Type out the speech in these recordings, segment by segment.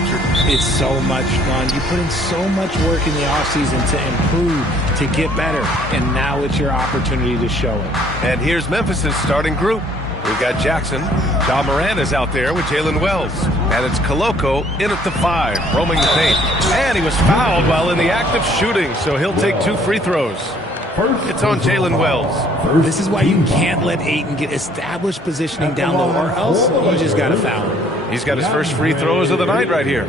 Richard? It's so much fun. You put in so much work in the offseason to improve, to get better, and now it's your opportunity to show it. And here's Memphis' starting group. We've got Jackson. Ja Morant is out there with Jalen Wells. And it's Koloko in at the 5, roaming the paint. And he was fouled while in the act of shooting, so he'll take 2 free throws. It's on Jalen Wells. This is why you can't let Ayton get established positioning down low, or else you just got to foul him. He's got his first free throws of the night right here.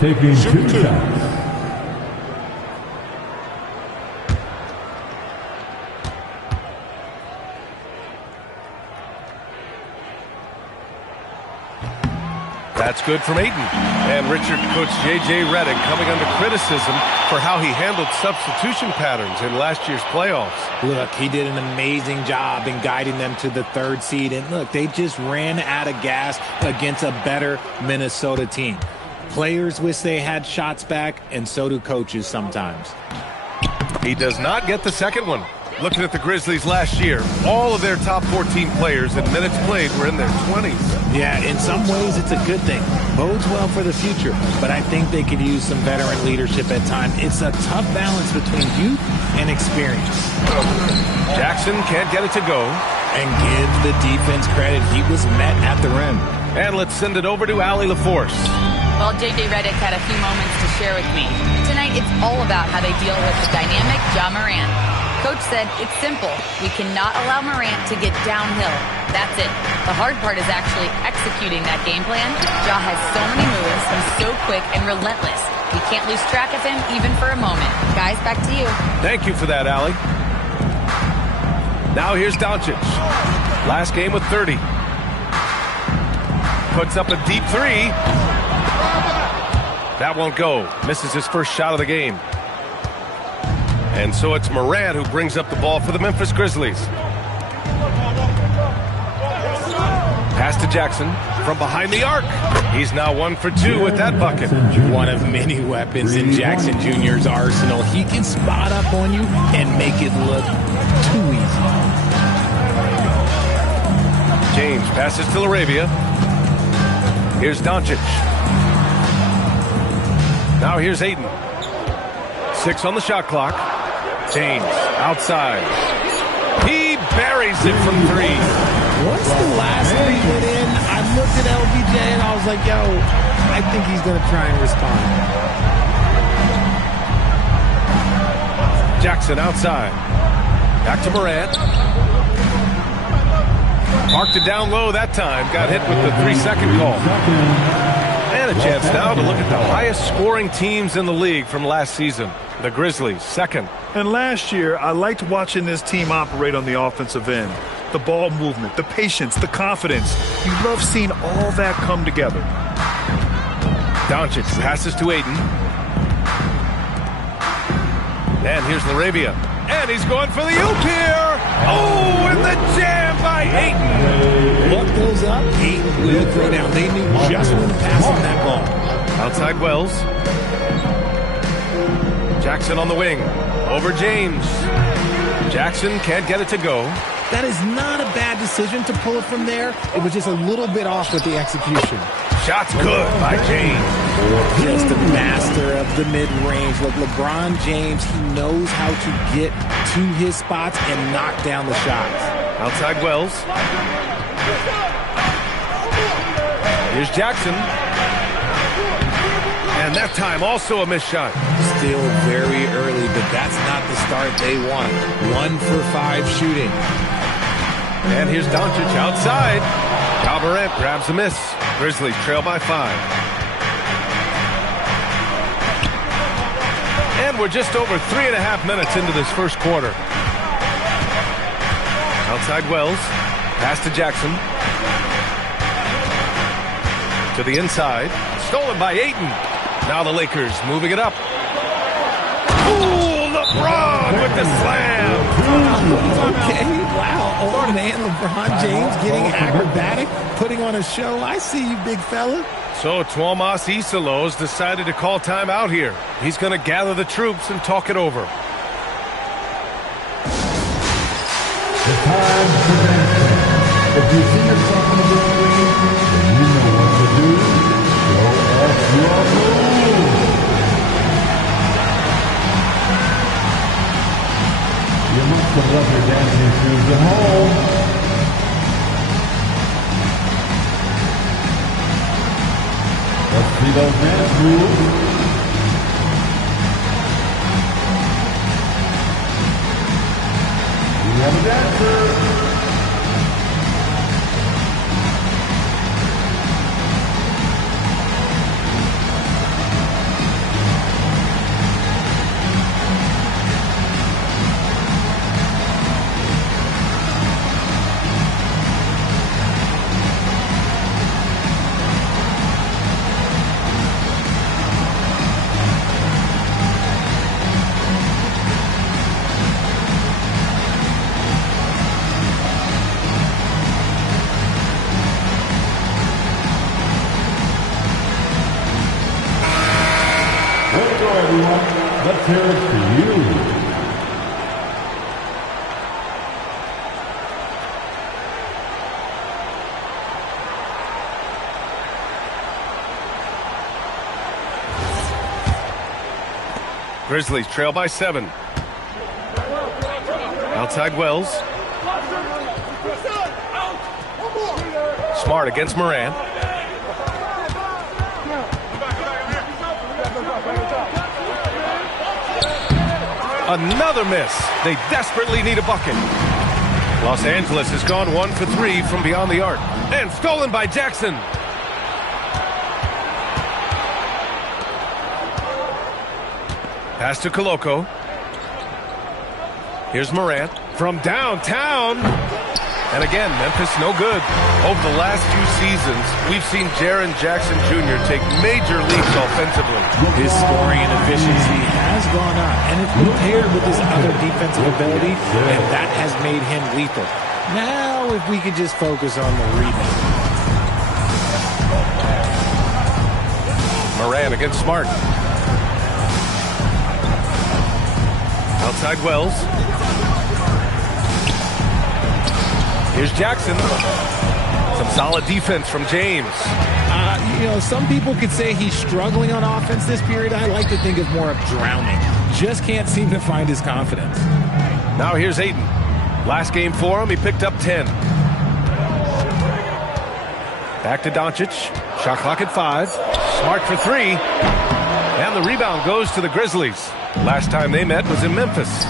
Taking 2 shots. That's good from Ayton. And Richard, Coach J.J. Redick coming under criticism for how he handled substitution patterns in last year's playoffs. Look, he did an amazing job in guiding them to the 3rd seed. And look, they just ran out of gas against a better Minnesota team. Players wish they had shots back, and so do coaches sometimes. He does not get the second one. Looking at the Grizzlies last year, all of their top 14 players in minutes played were in their 20s. Yeah, in some ways it's a good thing. Bodes well for the future, but I think they could use some veteran leadership at times. It's a tough balance between youth and experience. Jackson can't get it to go. And give the defense credit. He was met at the rim. And let's send it over to Allie LaForce. Well, J.J. Redick had a few moments to share with me. Tonight, it's all about how they deal with the dynamic Ja Morant. Coach said it's simple. We cannot allow Morant to get downhill. That's it. The hard part is actually executing that game plan. Ja has so many moves. He's so quick and relentless. We can't lose track of him even for a moment. Guys, back to you. Thank you for that, Allie. Now here's Doncic. Last game with 30. Puts up a deep 3. That won't go. Misses his first shot of the game. And so it's Morant who brings up the ball for the Memphis Grizzlies. Pass to Jackson from behind the arc. He's now 1 for 2 with that bucket. One of many weapons in Jackson Jr.'s arsenal. He can spot up on you and make it look too easy. James passes to Laravia. Here's Doncic. Now here's Ayton. 6 on the shot clock. James outside. He buries it from 3. Once the last 3 went in, I looked at LBJ and I was like, yo, I think he's going to try and respond. Jackson outside. Back to Morant. Marked it down low that time. Got hit with the 3-second call. And a chance now to look at the highest scoring teams in the league from last season. The Grizzlies, 2nd. And last year, I liked watching this team operate on the offensive end. The ball movement, the patience, the confidence. You love seeing all that come together. Doncic passes to Ayton. And here's Laravia. And he's going for the oop here. Oh, and the jam by Ayton. Luck goes up, Ayton will throw down. They knew just when to pass him that ball. Outside Wells. Jackson on the wing. Over James. Jackson can't get it to go. That is not a bad decision to pull it from there. It was just a little bit off with the execution. Shot's good by James. Just a master of the mid-range. Look, LeBron James, he knows how to get to his spots and knock down the shots. Outside Wells. Here's Jackson. And that time also a missed shot. Still very early, but that's not the start they want. 1 for 5 shooting. And here's Doncic outside. Ja Morant grabs a miss. Grizzlies trail by 5. And we're just over 3.5 minutes into this first quarter. Outside Wells. Pass to Jackson. To the inside. Stolen by Ayton. Now the Lakers moving it up. Ooh, LeBron with the slam. Okay, wow. Oh, man, LeBron James getting acrobatic, putting on a show. I see you, big fella. So Tuomas Isalos decided to call timeout here. He's going to gather the troops and talk it over. The time to dance. If you see yourself in the game, then you know what to do. Show us your Let's see those dance moves. We have a dancer. Everyone, let's hear it for you. Grizzlies trail by 7. Outside Wells. Smart against Moran. Another miss. They desperately need a bucket. Los Angeles has gone 1 for 3 from beyond the arc. And stolen by Jackson. Pass to Koloko. Here's Morant from downtown. And again, Memphis no good. Over the last few seasons, we've seen Jaren Jackson Jr. take major leaps offensively. His scoring and efficiency has gone up, and it's been paired with his other defensive ability, and that has made him lethal. Now, if we could just focus on the rebound. Moran against Smart. Outside Wells. Here's Jackson. Some solid defense from James. Some people could say he's struggling on offense this period. I like to think of more of drowning. Just can't seem to find his confidence. Now here's Ayton. Last game for him, he picked up 10. Back to Doncic. Shot clock at 5. Smart for 3. And the rebound goes to the Grizzlies. Last time they met was in Memphis.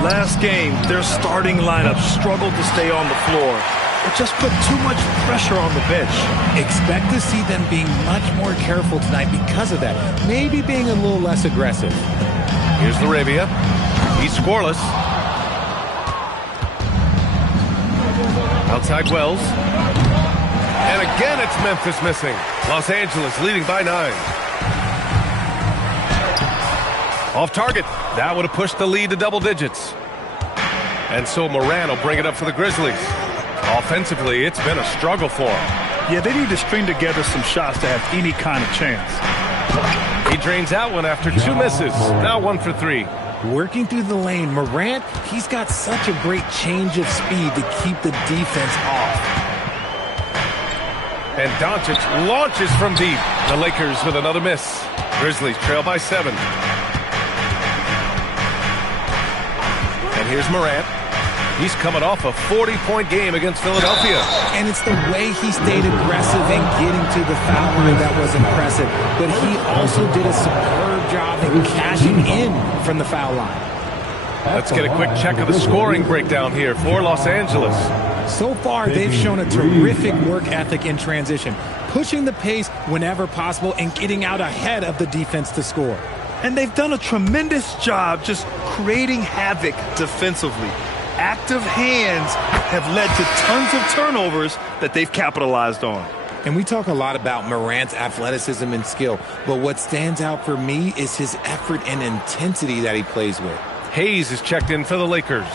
Last game, their starting lineup struggled to stay on the floor. It just put too much pressure on the bench. Expect to see them being much more careful tonight because of that. Maybe being a little less aggressive. Here's Laravia. He's scoreless. Outside Wells. And again, it's Memphis missing. Los Angeles leading by 9. Off target. That would have pushed the lead to double digits. And so Moran will bring it up for the Grizzlies. Offensively, it's been a struggle for them. Yeah, they need to string together some shots to have any kind of chance. He drains that one after 2 misses. Now 1 for 3. Working through the lane, Morant, he's got such a great change of speed to keep the defense off. And Doncic launches from deep. The Lakers with another miss. Grizzlies trail by 7. And here's Morant. He's coming off a 40-point game against Philadelphia. And it's the way he stayed aggressive and getting to the foul line that was impressive. But he also did a superb job in cashing in from the foul line. Let's get a quick check of the scoring breakdown here for Los Angeles. So far, they've shown a terrific work ethic in transition, pushing the pace whenever possible and getting out ahead of the defense to score. And they've done a tremendous job just creating havoc defensively. Active hands have led to tons of turnovers that they've capitalized on. And we talk a lot about Morant's athleticism and skill, but what stands out for me is his effort and intensity that he plays with. Hayes is checked in for the Lakers.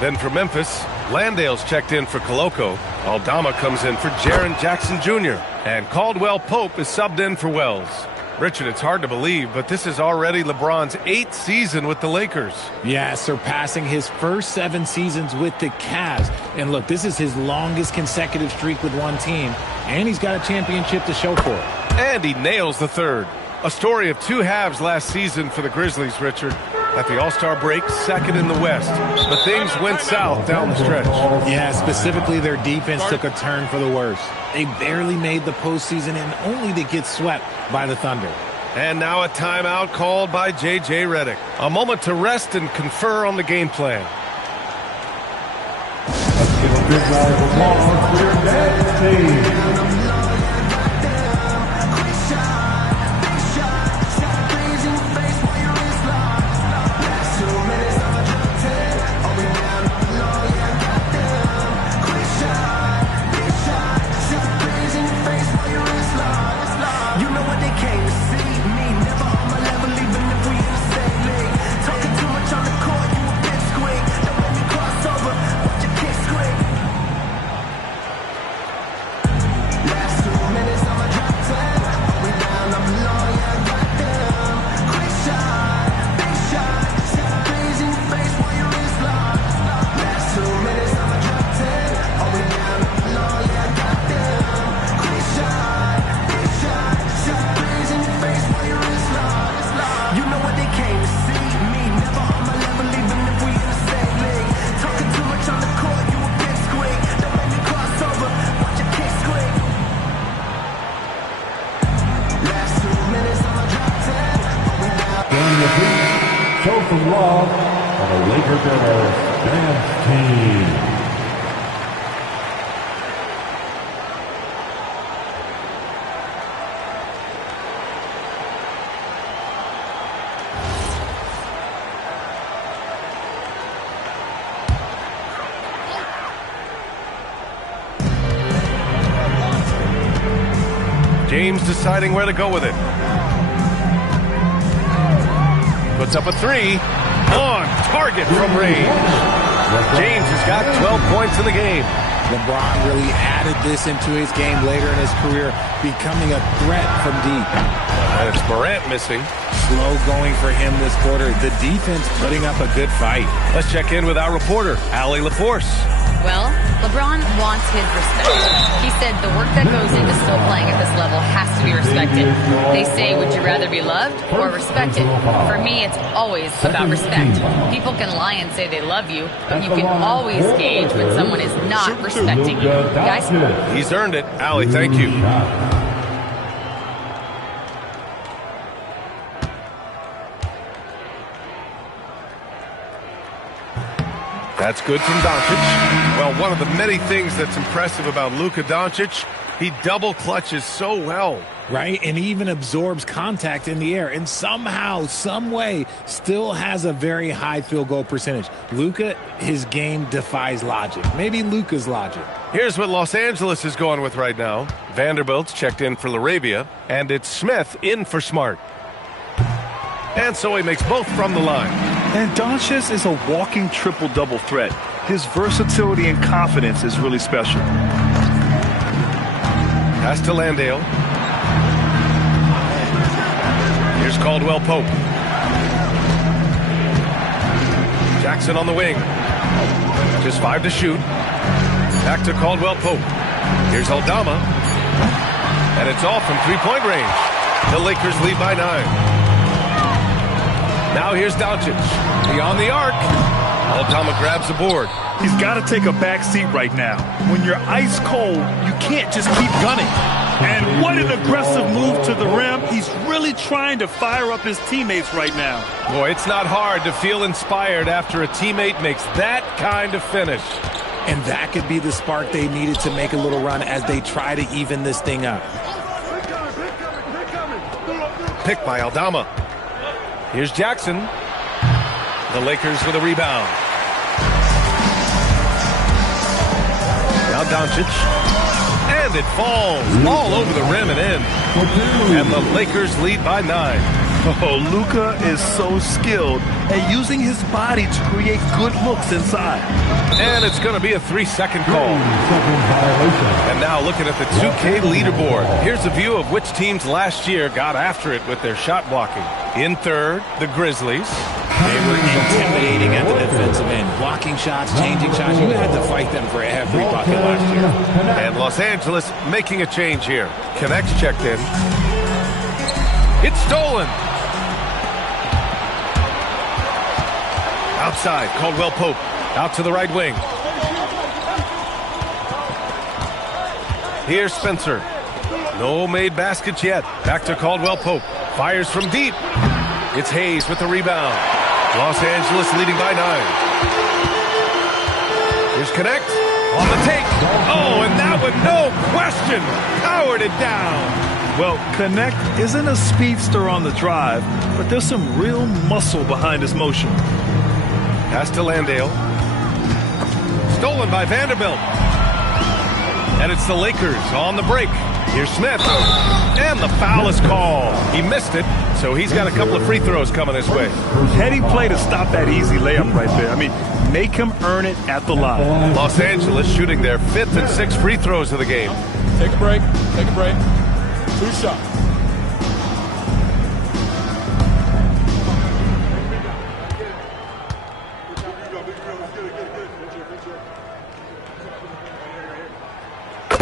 Then for Memphis, Landale's checked in for Koloko. Aldama comes in for Jaren Jackson Jr. And Caldwell Pope is subbed in for Wells. Richard, it's hard to believe, but this is already LeBron's 8th season with the Lakers. Yeah, surpassing his first 7 seasons with the Cavs. And look, this is his longest consecutive streak with one team, and he's got a championship to show for it. And he nails the 3rd. A story of 2 halves last season for the Grizzlies, Richard. At the All-Star break, second in the West. But things went south down the stretch. Yeah, specifically their defense took a turn for the worse. They barely made the postseason and only to get swept by the Thunder. And now a timeout called by J.J. Redick. A moment to rest and confer on the game plan. Let's give a big round of applause for your dance team. Show some love on the Lakers dance team. James deciding where to go with it. Puts up a three. On target from range. James has got 12 points in the game. LeBron really added this into his game later in his career, becoming a threat from deep. And it's Morant missing. Slow going for him this quarter. The defense putting up a good fight. Let's check in with our reporter, Allie LaForce. Well, LeBron wants his respect. He said the work that goes into still playing at this level has to be respected. They say, would you rather be loved or respected? For me, it's always about respect. People can lie and say they love you, but you can always gauge when someone is not respecting you. Guys? He's earned it. Allie, thank you. That's good from Doncic. Well, one of the many things that's impressive about Luka Doncic, he double clutches so well. Right, and he even absorbs contact in the air and somehow, some way, still has a very high field goal percentage. Luka, his game defies logic. Maybe Luka's logic. Here's what Los Angeles is going with right now. Vanderbilt's checked in for LaRavia, and it's Smith in for Smart. And so he makes both from the line. And Doncic is a walking triple-double threat. His versatility and confidence is really special. Pass to Landale. Here's Caldwell Pope. Jackson on the wing. Just 5 to shoot. Back to Caldwell Pope. Here's Aldama. And it's off from three-point range. The Lakers lead by 9. Now here's Doncic. Beyond the arc. Aldama grabs the board. He's got to take a back seat right now. When you're ice cold, you can't just keep gunning. And what an aggressive move to the rim. He's really trying to fire up his teammates right now. Boy, it's not hard to feel inspired after a teammate makes that kind of finish. And that could be the spark they needed to make a little run as they try to even this thing up. Picked by Aldama. Here's Jackson. The Lakers with a rebound. Now Doncic. And it falls all over the rim and in. And the Lakers lead by 9. Oh, Luka is so skilled at using his body to create good looks inside. And it's going to be a 3-second call. And now looking at the 2K leaderboard. Here's a view of which teams last year got after it with their shot blocking. In third, the Grizzlies. They were intimidating at the defensive end. Blocking shots, changing shots. You had to fight them for every bucket last year. And Los Angeles making a change here. Connects checked in. It's stolen. Outside, Caldwell Pope. Out to the right wing. Here's Spencer. No made baskets yet. Back to Caldwell Pope. Fires from deep. It's Hayes with the rebound. Los Angeles leading by 9. Here's Connect. On the take. Oh, and that one, no question, powered it down. Well, Connect isn't a speedster on the drive, but there's some real muscle behind his motion. Pass to Landale. Stolen by Vanderbilt. And it's the Lakers on the break. Here's Smith. And the foul is called. He missed it, so he's got a couple of free throws coming his way. Heady play to stop that easy layup right there. I mean, make him earn it at the line. Los Angeles shooting their 5th and 6th free throws of the game. Take a break. Take a break. 2 shots.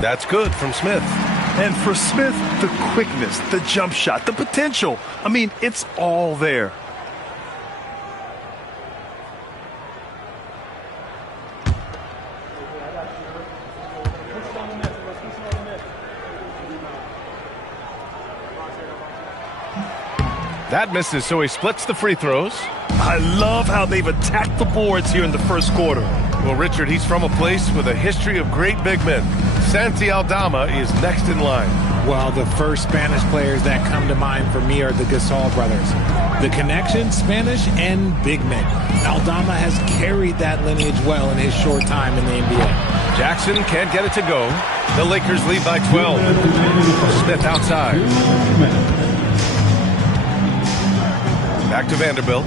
That's good from Smith. And for Smith, the quickness, the jump shot, the potential. I mean, it's all there. That misses, so he splits the free throws. I love how they've attacked the boards here in the first quarter. Well, Richard, he's from a place with a history of great big men. Santi Aldama is next in line. Well, the first Spanish players that come to mind for me are the Gasol brothers. The connection, Spanish and big men. Aldama has carried that lineage well in his short time in the NBA. Jackson can't get it to go. The Lakers lead by 12. Smith outside. Back to Vanderbilt.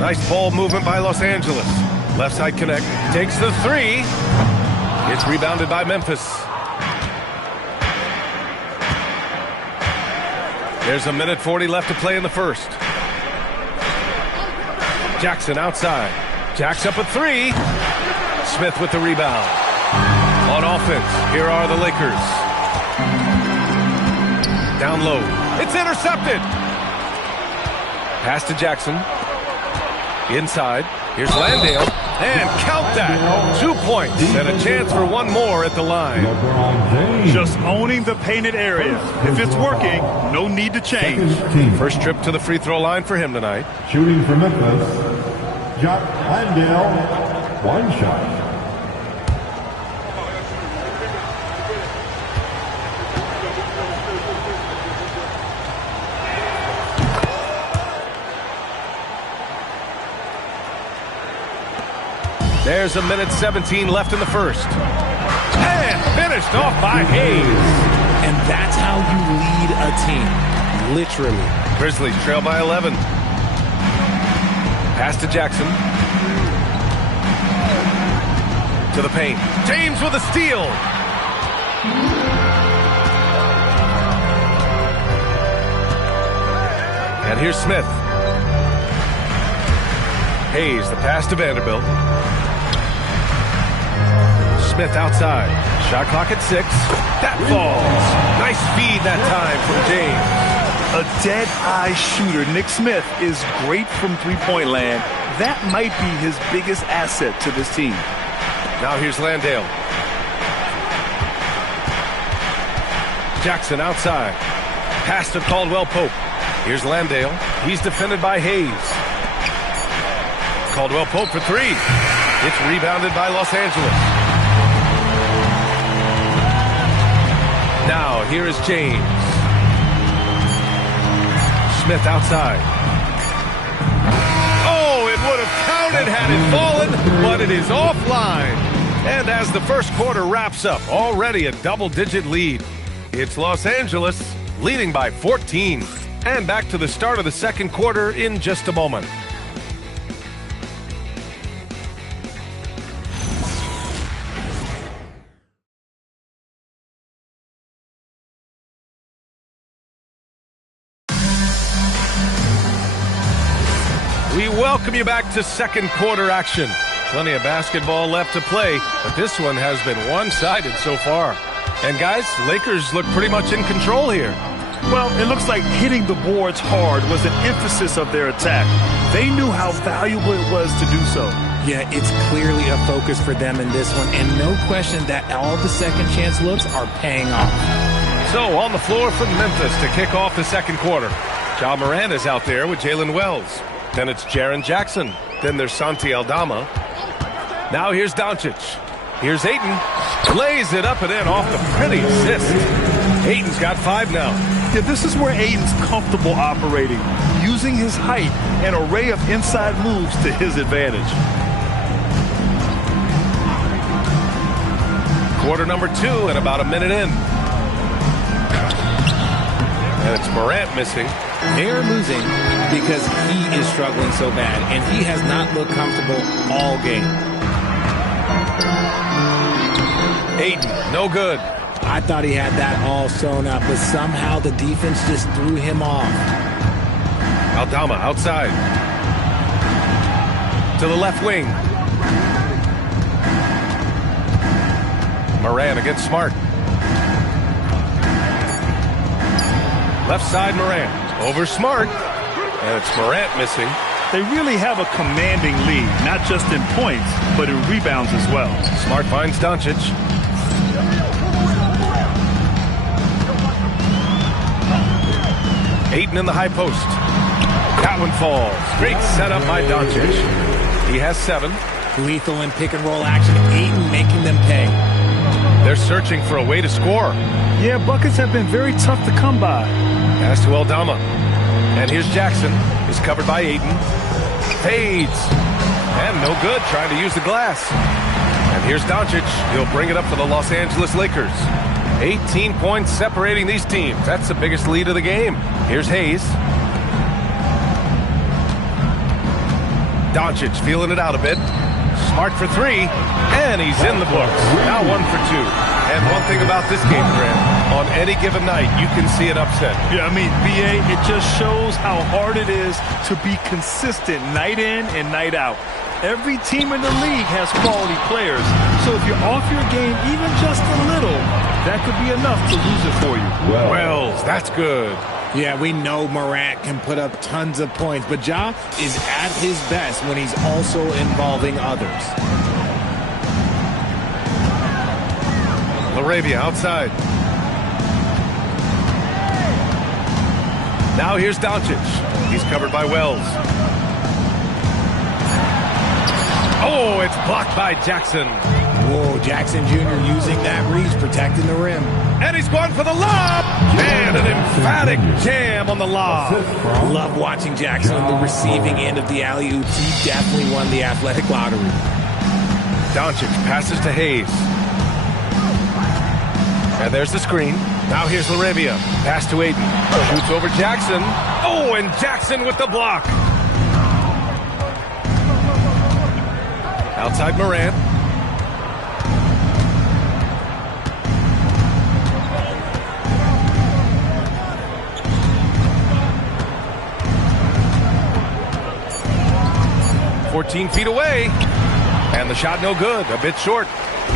Nice ball movement by Los Angeles. Left side connect. Takes the 3. It's rebounded by Memphis. There's a minute 40 left to play in the first. Jackson outside. Jacks up a 3. Smith with the rebound. On offense, here are the Lakers. Down low. It's intercepted. Pass to Jackson. Inside. Here's Landale. And count that. 2 points and a chance for one more at the line. Just owning the painted area. If it's working, no need to change. First trip to the free throw line for him tonight. Shooting for Memphis, Jock Landale, 1 shot. There's a minute 17 left in the first. And finished off by Hayes. And that's how you lead a team. Literally. Grizzlies trail by 11. Pass to Jackson. To the paint. James with a steal. And here's Smith. Hayes, the pass to Vanderbilt. Smith outside. Shot clock at 6. That falls. Nice feed that time from James. A dead-eye shooter, Nick Smith, is great from three-point land. That might be his biggest asset to this team. Now here's Landale. Jackson outside. Pass to Caldwell Pope. Here's Landale. He's defended by Hayes. Caldwell Pope for 3. It's rebounded by Los Angeles. Now, here is James. Smith outside. Oh, it would have counted had it fallen, but it is offline. And as the first quarter wraps up, already a double-digit lead. It's Los Angeles leading by 14. And back to the start of the second quarter in just a moment. We welcome you back to second quarter action. Plenty of basketball left to play, but this one has been one-sided so far. And guys, Lakers look pretty much in control here. Well, it looks like hitting the boards hard was an emphasis of their attack. They knew how valuable it was to do so. Yeah, it's clearly a focus for them in this one, and no question that all the second chance looks are paying off. So on the floor for Memphis to kick off the second quarter. Ja Morant is out there with Jalen Wells. Then it's Jaren Jackson. Then there's Santi Aldama. Now here's Doncic. Here's Ayton. Lays it up and in off the pretty assist. Ayton's got 5 now. Yeah, this is where Ayton's comfortable operating, using his height and array of inside moves to his advantage. Quarter number 2 and about a minute in. And it's Morant missing. They're losing because he is struggling so bad, and he has not looked comfortable all game. Ayton, no good. I thought he had that all sewn up, but somehow the defense just threw him off. Aldama outside. To the left wing. Morant against Smart. Left side Morant. Over Smart. And it's Morant missing. They really have a commanding lead, not just in points, but in rebounds as well. Smart finds Doncic. Ayton in the high post. That one falls. Great setup by Doncic. He has 7. Lethal in pick and roll action. Ayton making them pay. They're searching for a way to score. Yeah, buckets have been very tough to come by. Pass to Aldama. And here's Jackson. He's covered by Ayton. Fades. And no good, trying to use the glass. And here's Doncic. He'll bring it up for the Los Angeles Lakers. 18 points separating these teams. That's the biggest lead of the game. Here's Hayes. Doncic feeling it out a bit. Smart for 3. And he's in the books. Now 1 for 2. And one thing about this game, Grant, on any given night, you can see an upset. Yeah, I mean, BA, it just shows how hard it is to be consistent night in and night out. Every team in the league has quality players. So if you're off your game even just a little, that could be enough to lose it for you. Wells, that's good. Yeah, we know Morant can put up tons of points, but Ja is at his best when he's also involving others. LaRavia outside. Now here's Doncic. He's covered by Wells. Oh, it's blocked by Jackson. Whoa, Jackson Jr. using that reach, protecting the rim. And he's going for the lob. And an emphatic jam on the lob. Love watching Jackson on the receiving end of the alley-oops. He definitely won the athletic lottery. Doncic passes to Hayes. And there's the screen. Now here's LaRavia. Pass to Ayton. Shoots over Jackson. Oh, and Jackson with the block. Outside Morant. "14 feet away." And the shot no good. A bit short.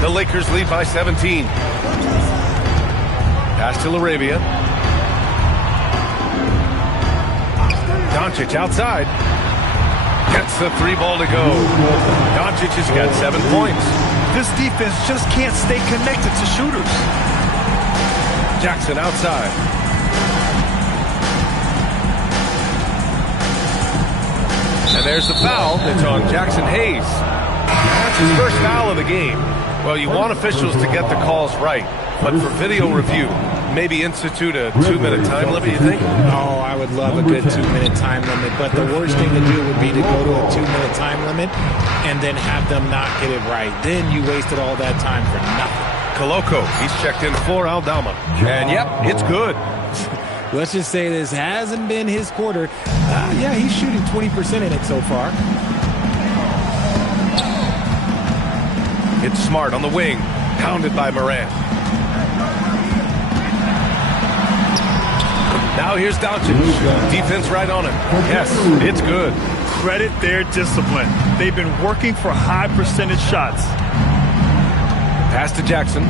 The Lakers lead by 17. Pass to LaRavia. Doncic outside. Gets the 3 ball to go. Doncic has got 7 points. This defense just can't stay connected to shooters. Jackson outside. And there's the foul. It's on Jackson Hayes. That's his first foul of the game. Well, you want officials to get the calls right, but for video review, maybe institute a 2-minute time limit, you think? Oh, I would love a good 2-minute time limit, but the worst thing to do would be to go to a 2-minute time limit and then have them not get it right. Then you wasted all that time for nothing. Koloko, he's checked in for Aldama. And yep, it's good. Let's just say this hasn't been his quarter. Yeah, he's shooting 20% in it so far. It's Smart on the wing, pounded by Morant. Now here's Doncic. Defense right on him. Yes, it's good. Credit their discipline. They've been working for high percentage shots. Pass to Jackson.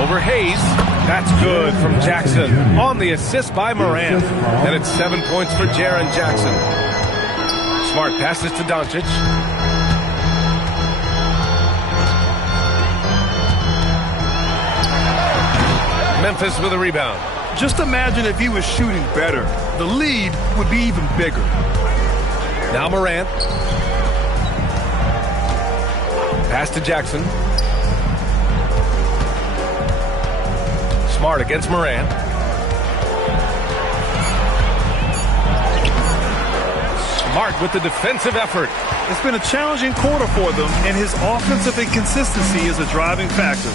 Over Hayes. That's good from Jackson on the assist by Morant. And it's 7 points for Jaren Jackson. Smart passes to Doncic. Memphis with a rebound. Just imagine if he was shooting better. The lead would be even bigger. Now Morant. Pass to Jackson. Smart against Morant. Smart with the defensive effort. It's been a challenging quarter for them, and his offensive inconsistency is a driving factor.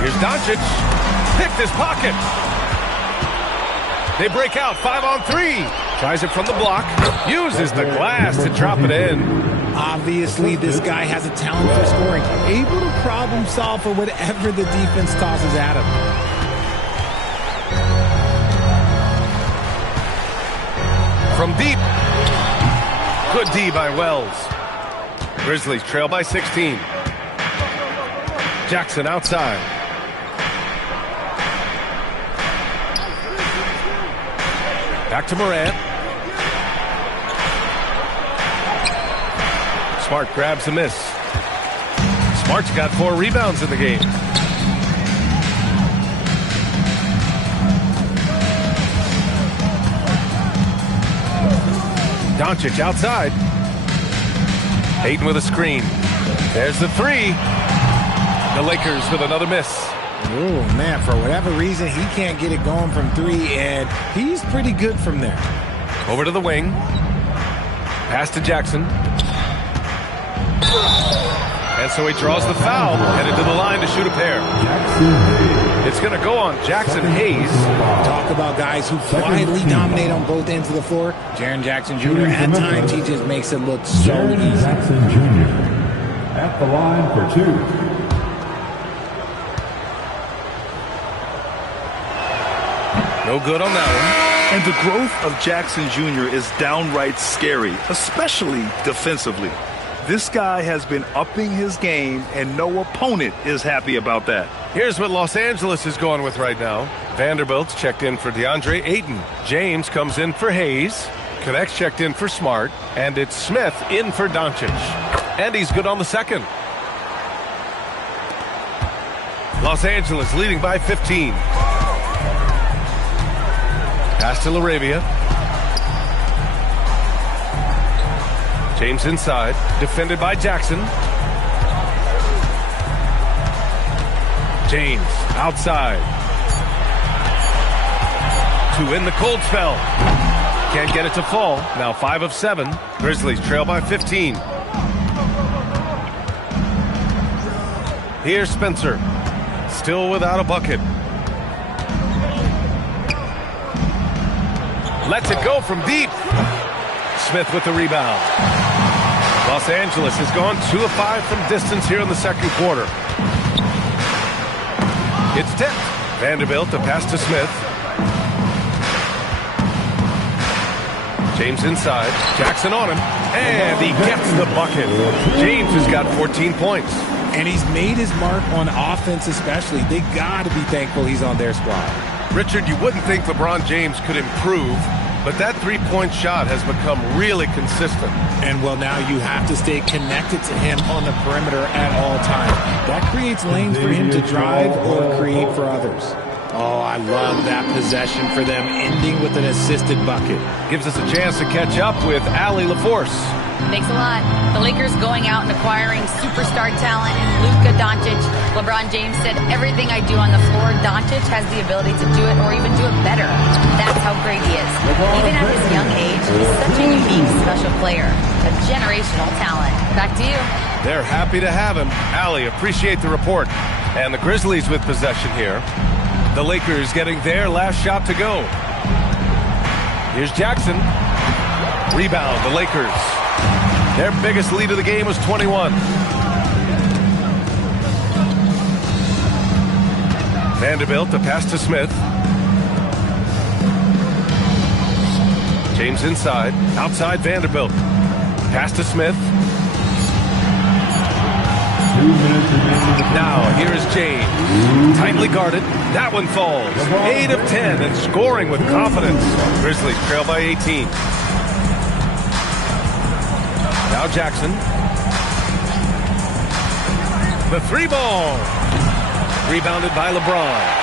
Here's Doncic. Picked his pocket. They break out 5-on-3. Tries it from the block. Uses the glass to drop it in. Obviously, this guy has a talent for scoring. Able to problem solve for whatever the defense tosses at him. From deep. Good D by Wells. Grizzlies trail by 16. Jackson outside. Back to Morant. Smart grabs the miss. Smart's got 4 rebounds in the game. Doncic outside. Ayton with a screen. There's the 3. The Lakers with another miss. Oh, man, for whatever reason, he can't get it going from 3, and he's pretty good from there. Over to the wing. Pass to Jackson. And so he draws the foul, headed to the line to shoot a pair. It's going to go on Jackson Hayes. Talk about guys who quietly dominate on both ends of the floor. Jaren Jackson Jr., at times, he just makes it look so easy. Jackson Jr. at the line for 2. No good on that one. And the growth of Jackson Jr. is downright scary, especially defensively. This guy has been upping his game, and no opponent is happy about that. Here's what Los Angeles is going with right now. Vanderbilt's checked in for DeAndre Ayton. James comes in for Hayes. Connect's checked in for Smart. And it's Smith in for Doncic. And he's good on the second. Los Angeles leading by 15. Pass to LaRavia. James inside. Defended by Jackson. James outside. To win the cold spell. Can't get it to fall. Now 5 of 7. Grizzlies trail by 15. Here's Spencer. Still without a bucket. Lets it go from deep. Smith with the rebound. Los Angeles has gone 2 of 5 from distance here in the second quarter. It's tipped. Vanderbilt to pass to Smith. James inside. Jackson on him. And he gets the bucket. James has got 14 points. And he's made his mark on offense especially. They got to be thankful he's on their squad. Richard, you wouldn't think LeBron James could improve, but that three-point shot has become really consistent. And, well, now you have to stay connected to him on the perimeter at all times. That creates lanes for him to drive or create for others. Oh, I love that possession for them, ending with an assisted bucket. Gives us a chance to catch up with Allie LaForce. Thanks a lot. The Lakers going out and acquiring superstar talent in Luka Doncic. LeBron James said, everything I do on the floor, Doncic has the ability to do it or even do it better. That's how great he is. Even at his young age, he's such a unique, special player. A generational talent. Back to you. They're happy to have him. Allie, appreciate the report. And the Grizzlies with possession here. The Lakers getting their last shot to go. Here's Jackson. Rebound, the Lakers. Their biggest lead of the game was 21. Vanderbilt to pass to Smith. James inside. Outside Vanderbilt. Pass to Smith. 2 minutes remaining. Now, here's James. Tightly guarded. That one falls. 8 of 10 and scoring with confidence. Grizzlies trail by 18. Now Jackson. The 3-ball. Rebounded by LeBron.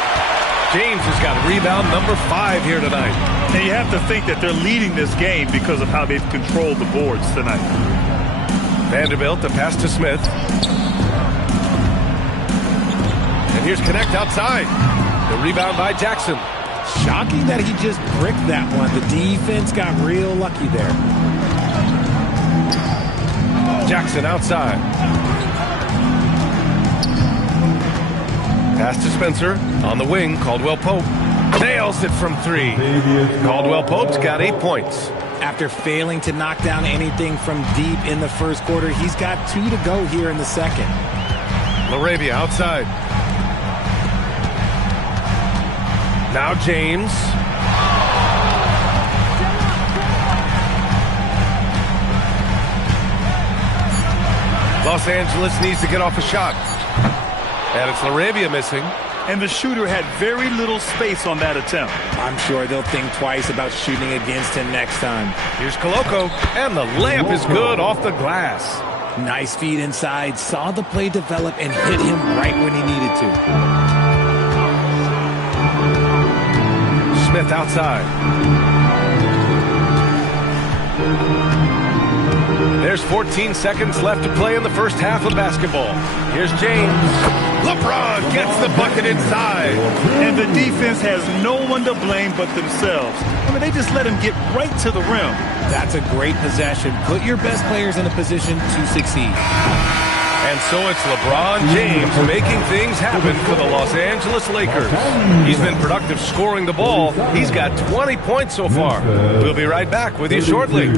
James has got rebound number 5 here tonight. And you have to think that they're leading this game because of how they've controlled the boards tonight. Vanderbilt, the pass to Smith. And here's Connect outside. The rebound by Jackson. Shocking that he just bricked that one. The defense got real lucky there. Jackson outside. Pass to Spencer. On the wing, Caldwell Pope. Nails it from 3. Caldwell Pope's got 8 points. After failing to knock down anything from deep in the first quarter, he's got 2 to go here in the second. LaRavia outside. Now James. Los Angeles needs to get off a shot. And it's LaRavia missing. And the shooter had very little space on that attempt. I'm sure they'll think twice about shooting against him next time. Here's Koloko, and the layup is good off the glass. Nice feed inside, saw the play develop and hit him right when he needed to. Smith outside. There's 14 seconds left to play in the first half of basketball. Here's James. LeBron gets the bucket inside. And the defense has no one to blame but themselves. I mean, they just let him get right to the rim. That's a great possession. Put your best players in a position to succeed. And so it's LeBron James making things happen for the Los Angeles Lakers. He's been productive scoring the ball. He's got 20 points so far. We'll be right back with you shortly.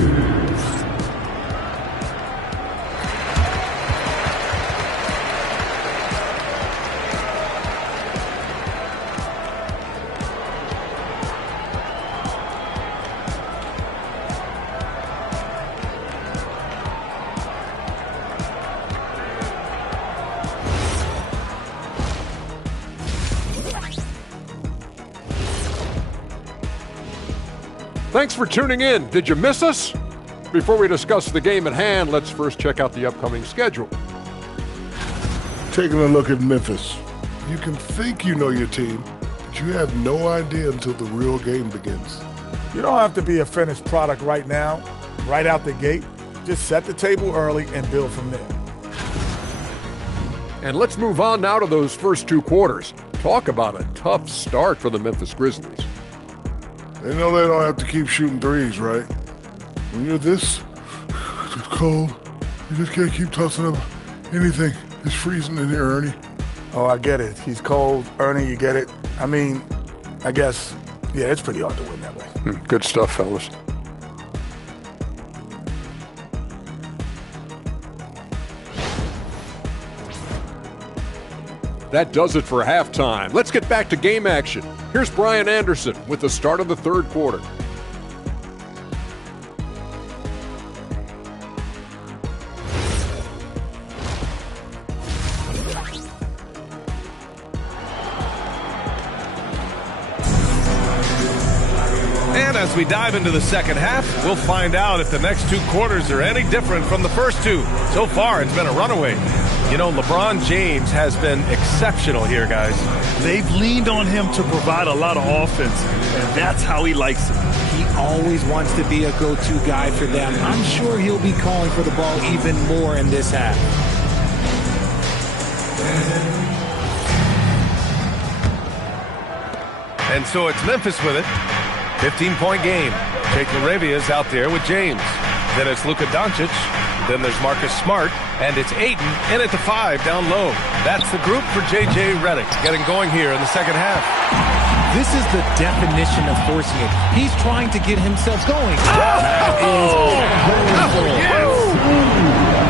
Thanks for tuning in. Did you miss us? Before we discuss the game at hand, let's first check out the upcoming schedule. Taking a look at Memphis. You can think you know your team, but you have no idea until the real game begins. You don't have to be a finished product right now, right out the gate. Just set the table early and build from there. And let's move on now to those first 2 quarters. Talk about a tough start for the Memphis Grizzlies. They know they don't have to keep shooting threes, right? When you're this cold, you just can't keep tossing up anything. It's freezing in here, Ernie. Oh, I get it. He's cold. Ernie, you get it. I mean, I guess, yeah, it's pretty hard to win that way. Good stuff, fellas. That does it for halftime. Let's get back to game action. Here's Brian Anderson with the start of the third quarter. And as we dive into the second half, we'll find out if the next 2 quarters are any different from the first 2. So far, it's been a runaway. You know, LeBron James has been exceptional here, guys. They've leaned on him to provide a lot of offense, and that's how he likes it. He always wants to be a go-to guy for them. I'm sure he'll be calling for the ball even more in this half. And so it's Memphis with it. 15-point game. Jake LaRavia's out there with James. Then it's Luka Doncic. Then there's Marcus Smart. And it's Ayton in at the 5 down low. That's the group for J.J. Redick getting going here in the second half. This is the definition of forcing it. He's trying to get himself going. That is Yes!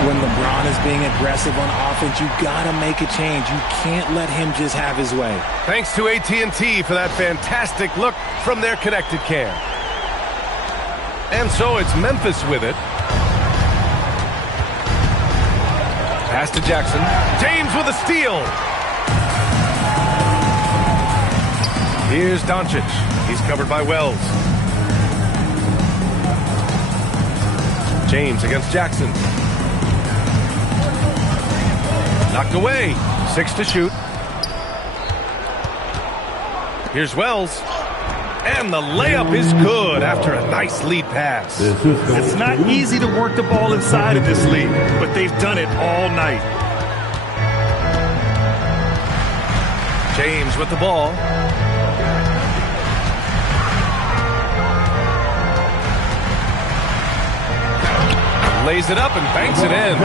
When LeBron is being aggressive on offense, you gotta make a change. You can't let him just have his way. Thanks to AT&T for that fantastic look from their connected cam. And so it's Memphis with it. Pass to Jackson. James with a steal. Here's Doncic. He's covered by Wells. James against Jackson. Knocked away. 6 to shoot. Here's Wells. And the layup is good after a nice lead pass. It's not easy to work the ball inside of this league, but they've done it all night. James with the ball. Lays it up and banks it in.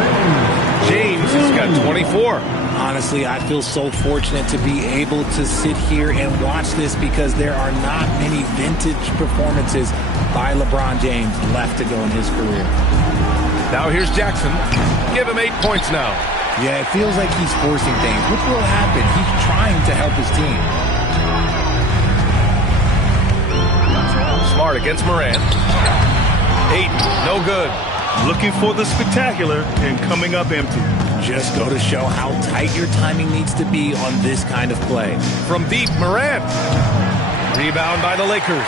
James has got 24. Honestly, I feel so fortunate to be able to sit here and watch this because there are not many vintage performances by LeBron James left to go in his career. Now here's Jackson. Give him 8 points now. Yeah, it feels like he's forcing things, which will happen. He's trying to help his team. Smart against Morant. 8, no good. Looking for the spectacular and coming up empty. Just go to show how tight your timing needs to be on this kind of play. From deep, Morant. Rebound by the Lakers.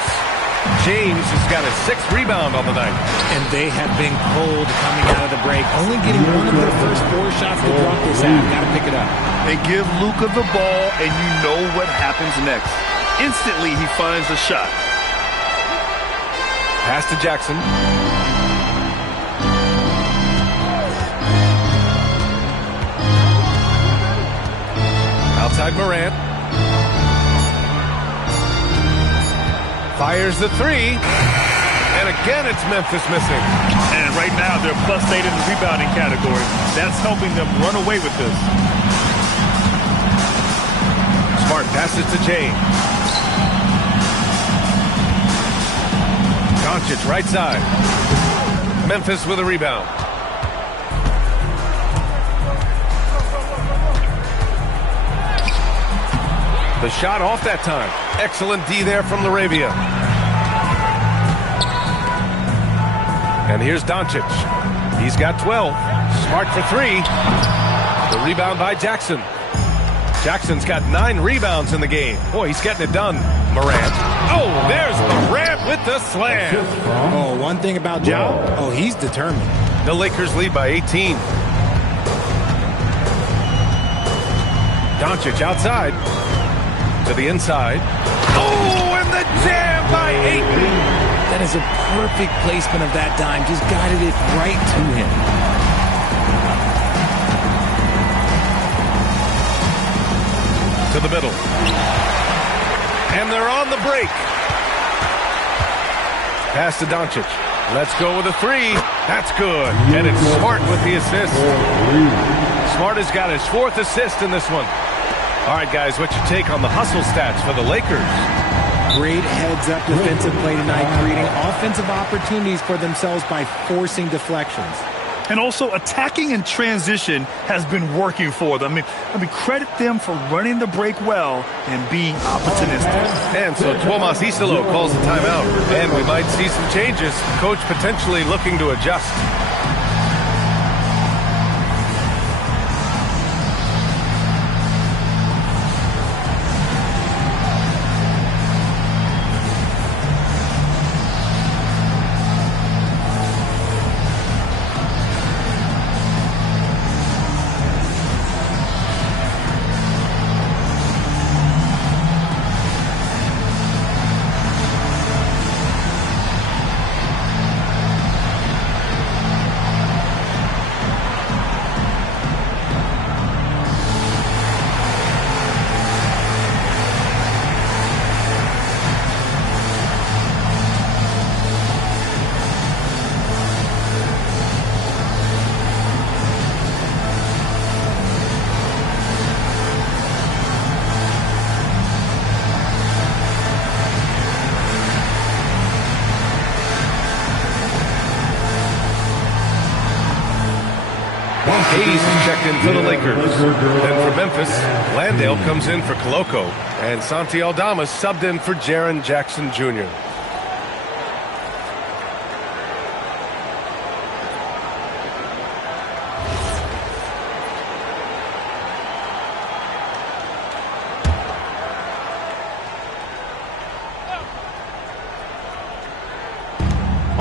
James has got his 6th rebound on the night. And they have been cold coming out of the break. Only getting one of their first 4 shots to drop this out. Got to pick it up. They give Luka the ball, and you know what happens next. Instantly, he finds a shot. Pass to Jackson. Outside Morant. Fires the 3. And again, it's Memphis missing. And right now, they're +8 in the rebounding category. That's helping them run away with this. Smart passes to James. Doncic right side. Memphis with a rebound. The shot off that time. Excellent D there from Laravia. And here's Doncic. He's got 12. Smart for 3. The rebound by Jackson. Jackson's got 9 rebounds in the game. Boy, he's getting it done. Morant. Oh, there's Morant with the slam. Oh, one thing about Ja. Oh, he's determined. The Lakers lead by 18. Doncic outside. To the inside. Oh, and the jam by Ayton. That is a perfect placement of that dime. Just guided it right to him. To the middle. And they're on the break. Pass to Doncic. Let's go with a 3. That's good. And it's Smart with the assist. Smart has got his 4th assist in this one. All right, guys, what's your take on the hustle stats for the Lakers? Great heads-up defensive play tonight, creating offensive opportunities for themselves by forcing deflections. And also, attacking in transition has been working for them. I mean, credit them for running the break well and being opportunistic. And so Tuomas Isalo calls the timeout. And we might see some changes. Coach potentially looking to adjust. Hayes is checked in for the Lakers. Then for Memphis, Landale comes in for Koloko. And Santi Aldama subbed in for Jaren Jackson Jr.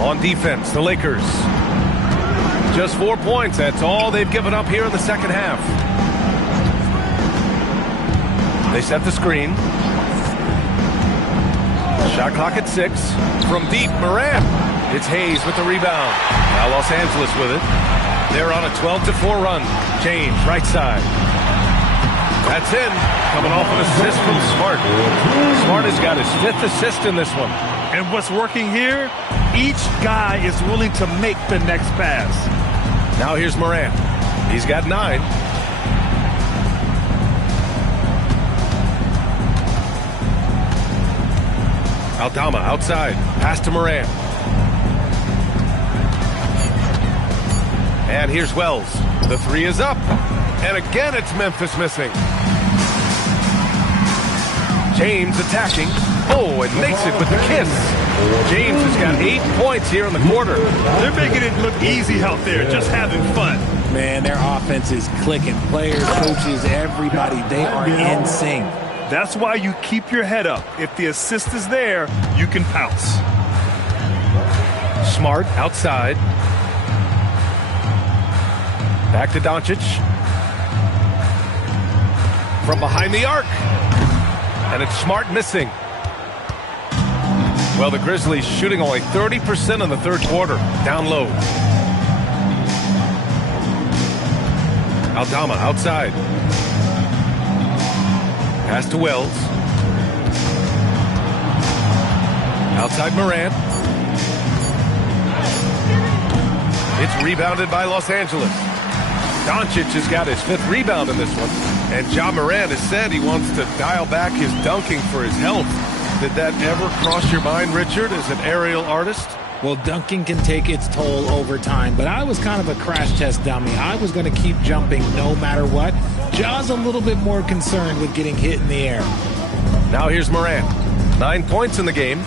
On defense, the Lakers. Just 4 points. That's all they've given up here in the second half. They set the screen. Shot clock at 6. From deep, Morant. It's Hayes with the rebound. Now Los Angeles with it. They're on a 12-4 run. James, right side. That's in. Coming off an assist from Smart. Smart has got his 5th assist in this one. And what's working here, each guy is willing to make the next pass. Now here's Morant. He's got 9. Aldama outside. Pass to Morant. And here's Wells. The 3 is up. And again, it's Memphis missing. James attacking. Oh, and makes it with the kiss. James has got 8 points here in the quarter. They're making it look easy out there, just having fun. Man, their offense is clicking. Players, coaches, everybody, they are in sync. That's why you keep your head up. If the assist is there, you can pounce. Smart outside. Back to Doncic. From behind the arc. And it's Smart missing. Well, the Grizzlies shooting only 30% in the third quarter. Down low. Aldama outside. Pass to Wells. Outside Morant. It's rebounded by Los Angeles. Doncic has got his 5th rebound in this one. And Ja Morant has said he wants to dial back his dunking for his health. Did that ever cross your mind, Richard, as an aerial artist? Well, dunking can take its toll over time, but I was kind of a crash test dummy. I was going to keep jumping no matter what. Ja's a little bit more concerned with getting hit in the air. Now here's Morant. 9 points in the game.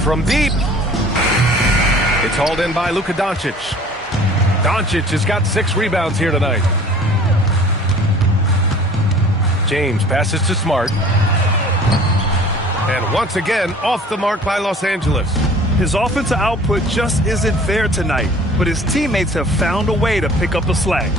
From deep. It's hauled in by Luka Doncic. Doncic has got 6 rebounds here tonight. James passes to Smart. And once again, off the mark by Los Angeles. His offensive output just isn't there tonight, but his teammates have found a way to pick up the slack.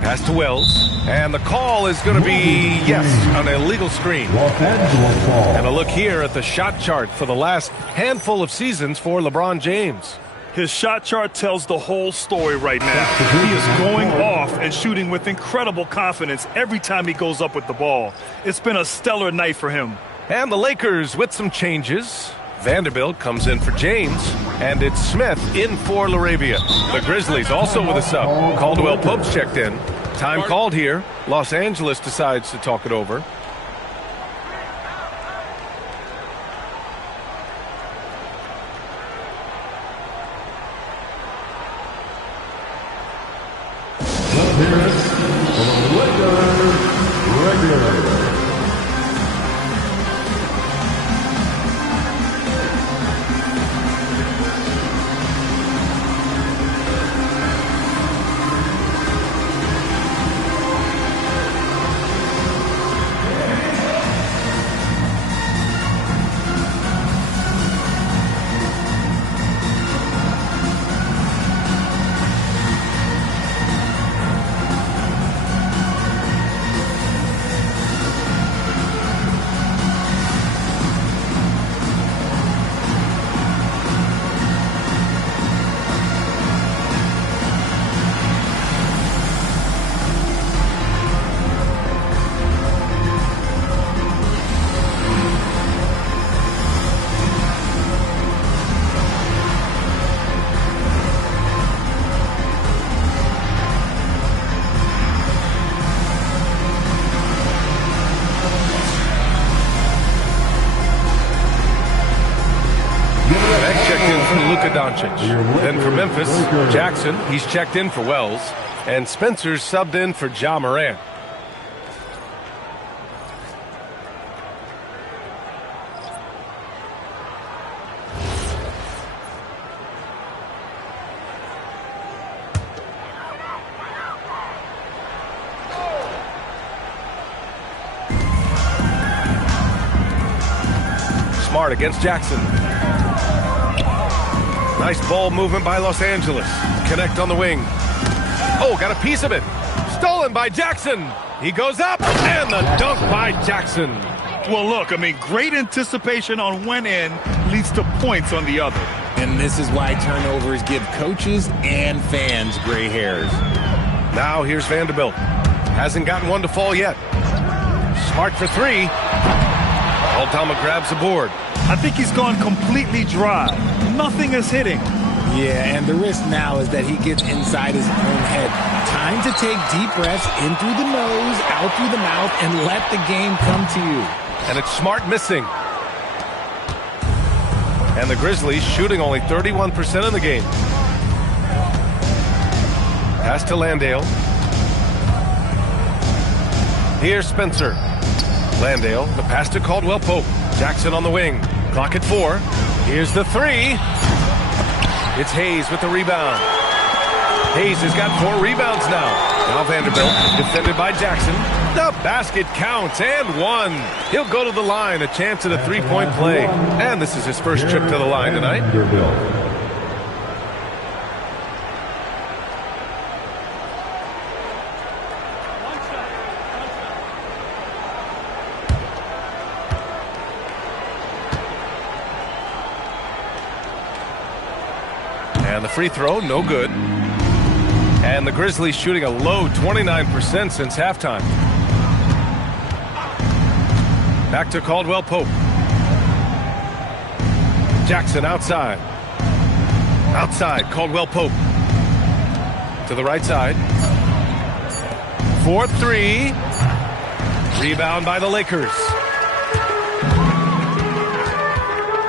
Pass to Wells. And the call is going to be, yes, an illegal screen. And a look here at the shot chart for the last handful of seasons for LeBron James. His shot chart tells the whole story right now. He is going off and shooting with incredible confidence every time he goes up with the ball. It's been a stellar night for him. And the Lakers with some changes. Vanderbilt comes in for James, and it's Smith in for LaRavia. The Grizzlies also with a sub. Caldwell Pope's checked in. Time called here. Los Angeles decides to talk it over. Doncic. Then for Memphis, Jackson, he's checked in for Wells. And Spencer's subbed in for Ja Morant. Smart against Jackson. Nice ball movement by Los Angeles. Connect on the wing. Oh, got a piece of it. Stolen by Jackson. He goes up, and the dunk by Jackson. Well, look, I mean, great anticipation on one end leads to points on the other. And this is why turnovers give coaches and fans gray hairs. Now here's Vanderbilt. Hasn't gotten one to fall yet. Smart for three. Aldama grabs the board. I think he's gone completely dry. Nothing is hitting. Yeah, and the risk now is that he gets inside his own head. Time to take deep breaths in through the nose, out through the mouth, and let the game come to you. And it's Smart missing. And the Grizzlies shooting only 31% in the game. Pass to Landale. Here's Spencer. Landale, the pass to Caldwell Pope. Jackson on the wing. Clock at 4. Here's the three. It's Hayes with the rebound. Hayes has got 4 rebounds now. Now Vanderbilt, defended by Jackson. The basket counts, and 1. He'll go to the line, a chance at a three-point play. And this is his first trip to the line tonight. And the free throw, no good. And the Grizzlies shooting a low 29% since halftime. Back to Caldwell Pope. Jackson outside. Outside, Caldwell Pope. To the right side. 4-3. Rebound by the Lakers.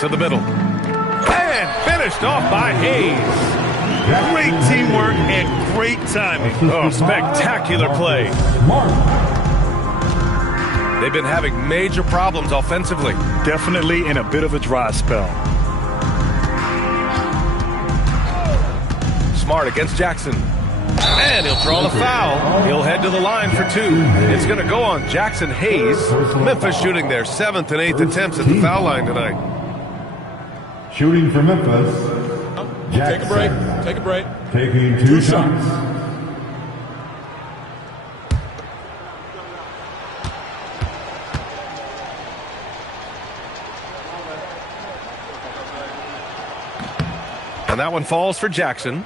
To the middle. And finished off by Hayes. Great teamwork and great timing. Oh, spectacular play. They've been having major problems offensively. Definitely in a bit of a dry spell. Smart against Jackson. And he'll draw the foul. He'll head to the line for 2. It's going to go on Jackson Hayes. Memphis shooting their 7th and 8th attempts at the foul line tonight. Shooting for Memphis, Jackson. Take a break. Take a break. Taking 2 shots. And that one falls for Jackson.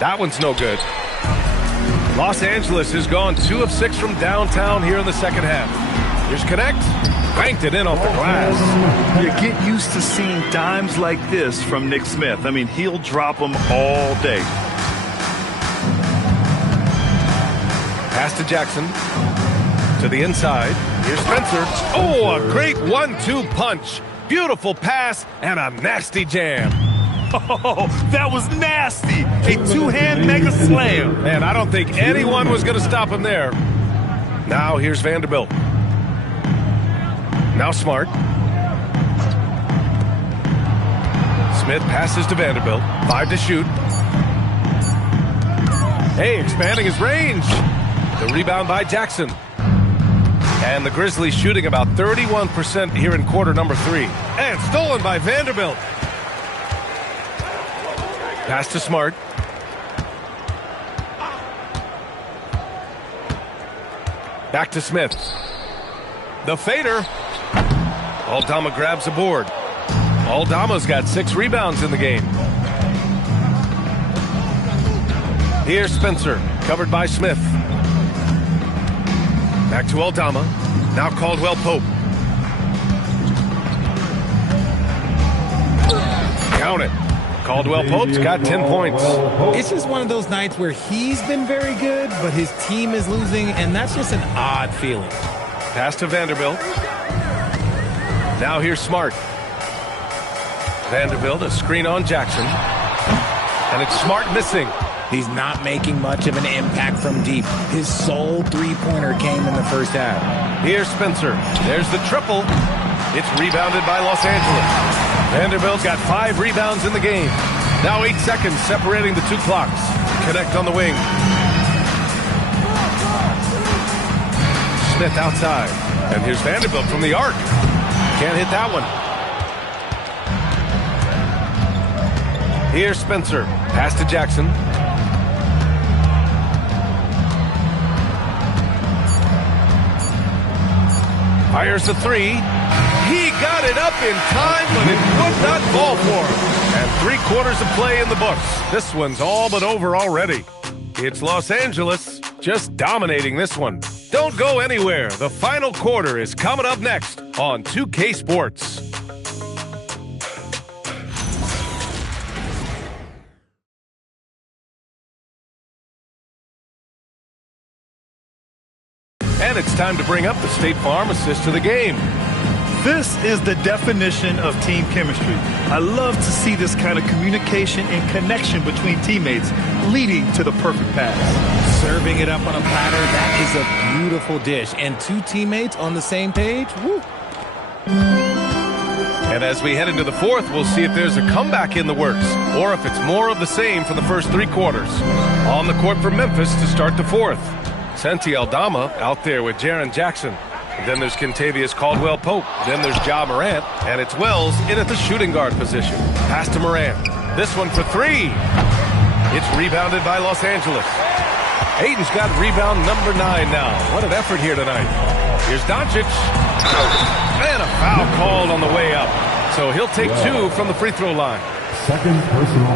That one's no good. Los Angeles has gone 2 of 6 from downtown here in the second half. Here's Connect. Banked it in off the glass. You get used to seeing dimes like this from Nick Smith. I mean, he'll drop them all day. Pass to Jackson. To the inside. Here's Spencer. Oh, a great 1-2 punch. Beautiful pass and a nasty jam. Oh, that was nasty. A 2-hand mega slam. Man, I don't think anyone was going to stop him there. Now here's Vanderbilt. Now Smart. Smith passes to Vanderbilt. 5 to shoot. Hey, expanding his range. The rebound by Jackson. And the Grizzlies shooting about 31% here in quarter number 3. And stolen by Vanderbilt. Pass to Smart. Back to Smith. The fader. Aldama grabs the board. Aldama's got 6 rebounds in the game. Here's Spencer, covered by Smith. Back to Aldama. Now Caldwell Pope. Count it. Caldwell Pope's got 10 points. It's just one of those nights where he's been very good, but his team is losing, and that's just an odd feeling. Pass to Vanderbilt. Now here's Smart. Vanderbilt, a screen on Jackson. And it's Smart missing. He's not making much of an impact from deep. His sole three-pointer came in the first half. Here's Spencer. There's the triple. It's rebounded by Los Angeles. Vanderbilt's got 5 rebounds in the game. Now 8 seconds separating the 2 clocks. Connect on the wing. Smith outside. And here's Vanderbilt from the arc. Can't hit that one. Here's Spencer. Pass to Jackson. Fires the 3. He got it up in time, but it would not fall for him. And 3 quarters of play in the books. This one's all but over already. It's Los Angeles just dominating this one. Don't go anywhere. The final quarter is coming up next on 2K Sports. And it's time to bring up the State Farm assist to the game. This is the definition of team chemistry. I love to see this kind of communication and connection between teammates leading to the perfect pass. Serving it up on a platter, that is a beautiful dish. And 2 teammates on the same page, woo. And as we head into the 4th, we'll see if there's a comeback in the works or if it's more of the same for the first 3 quarters. On the court for Memphis to start the 4th. Santi Aldama out there with Jaren Jackson. And then there's Kentavious Caldwell-Pope. Then there's Ja Morant. And it's Wells in at the shooting guard position. Pass to Morant. This one for 3. It's rebounded by Los Angeles. Ayton's got rebound number 9 now. What an effort here tonight. Here's Doncic. And a foul called on the way up. So he'll take 2 from the free throw line.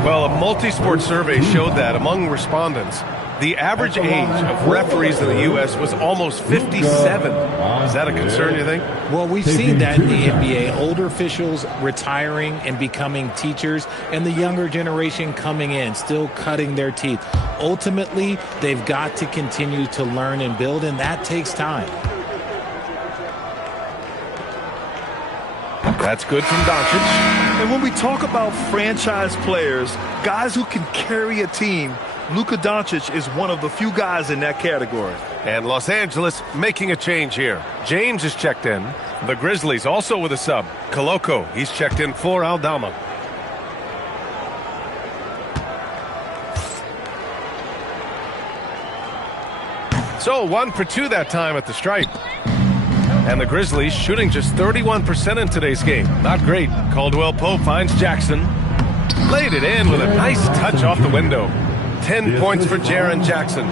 Well, a multi-sport survey showed that among respondents, the average age of referees in the U.S. was almost 57. Is that a concern, you think? Well, we've seen that in the NBA. Older officials retiring and becoming teachers, and the younger generation coming in, still cutting their teeth. Ultimately, they've got to continue to learn and build, and that takes time. That's good from Doncic. And when we talk about franchise players, guys who can carry a team, Luka Doncic is one of the few guys in that category. And Los Angeles making a change here. James is checked in. The Grizzlies also with a sub. Koloko, he's checked in for Aldama. So 1 for 2 that time at the stripe. And the Grizzlies shooting just 31% in today's game. Not great. Caldwell-Pope finds Jackson. Laid it in with a nice touch off the window. 10 points for Jaren Jackson.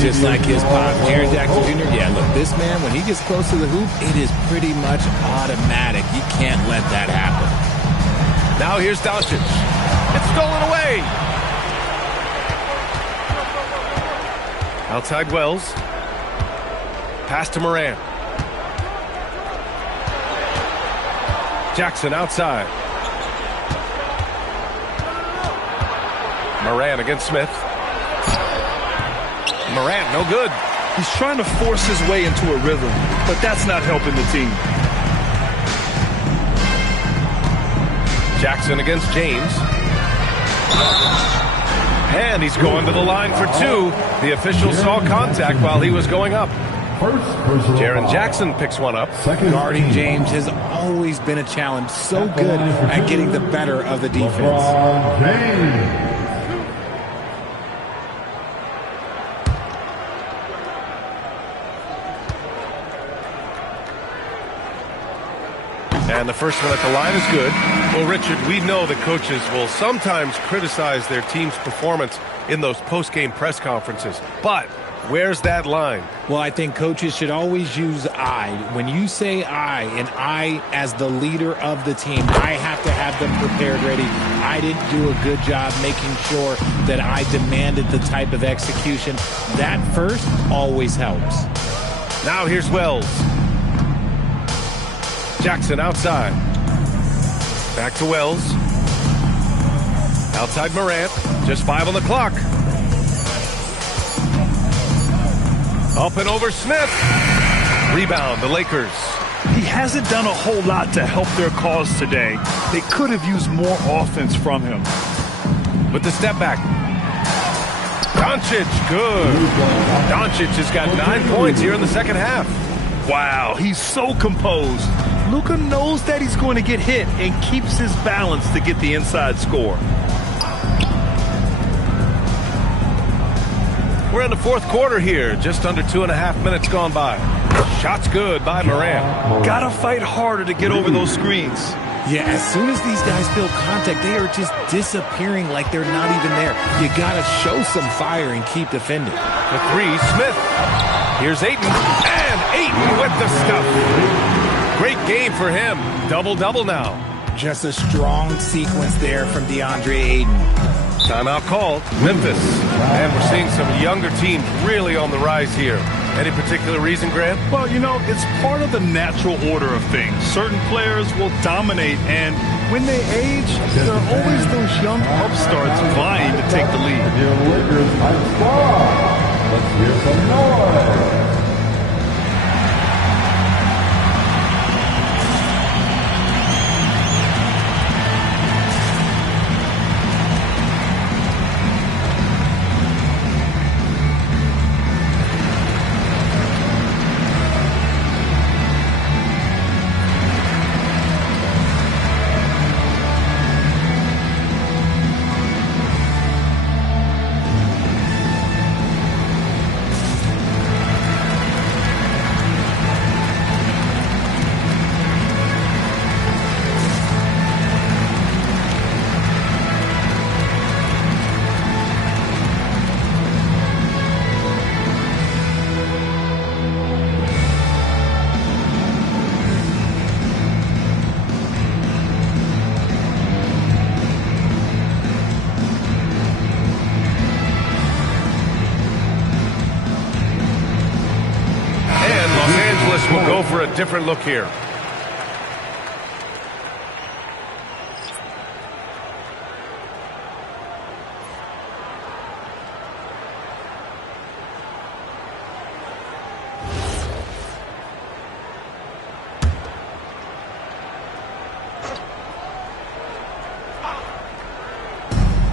Just like his pop, Jaren Jackson Jr. Yeah, look, this man, when he gets close to the hoop, it is pretty much automatic. You can't let that happen. Now here's Doncic. It's stolen away. Outside Wells. Pass to Morant. Jackson outside. Morant against Smith. Morant, no good. He's trying to force his way into a rhythm, but that's not helping the team. Jackson against James. And he's going to the line for 2. The official saw contact while he was going up. Jaren Jackson picks one up. Guarding James has always been a challenge. So good at getting the better of the defense. And the first one at the line is good. Well, Richard, we know that coaches will sometimes criticize their team's performance in those post-game press conferences. But where's that line? Well, I think coaches should always use I. When you say I, and I as the leader of the team, I have to have them prepared ready. I didn't do a good job making sure that I demanded the type of execution. That first always helps. Now here's Wells. Jackson outside. Back to Wells. Outside Morant. Just 5 on the clock. Up and over Smith. Rebound, the Lakers. He hasn't done a whole lot to help their cause today. They could have used more offense from him. With the step back. Doncic, good. Doncic has got 9 points here in the second half. Wow, he's so composed. Luka knows that he's going to get hit and keeps his balance to get the inside score. We're in the fourth quarter here, just under 2.5 minutes gone by. Shot's good by Morant. Gotta fight harder to get over those screens. Yeah, as soon as these guys feel contact, they are just disappearing like they're not even there. You gotta show some fire and keep defending. The three, Smith. Here's Ayton, and Ayton with the stuff. Great game for him. Double-double now. Just a strong sequence there from DeAndre Ayton. Timeout called. Memphis. And we're seeing some younger teams really on the rise here. Any particular reason, Grant? Well, you know, it's part of the natural order of things. Certain players will dominate, and when they age, there are always those young upstarts vying to take the lead. Let's hear some noise. We'll go for a different look here.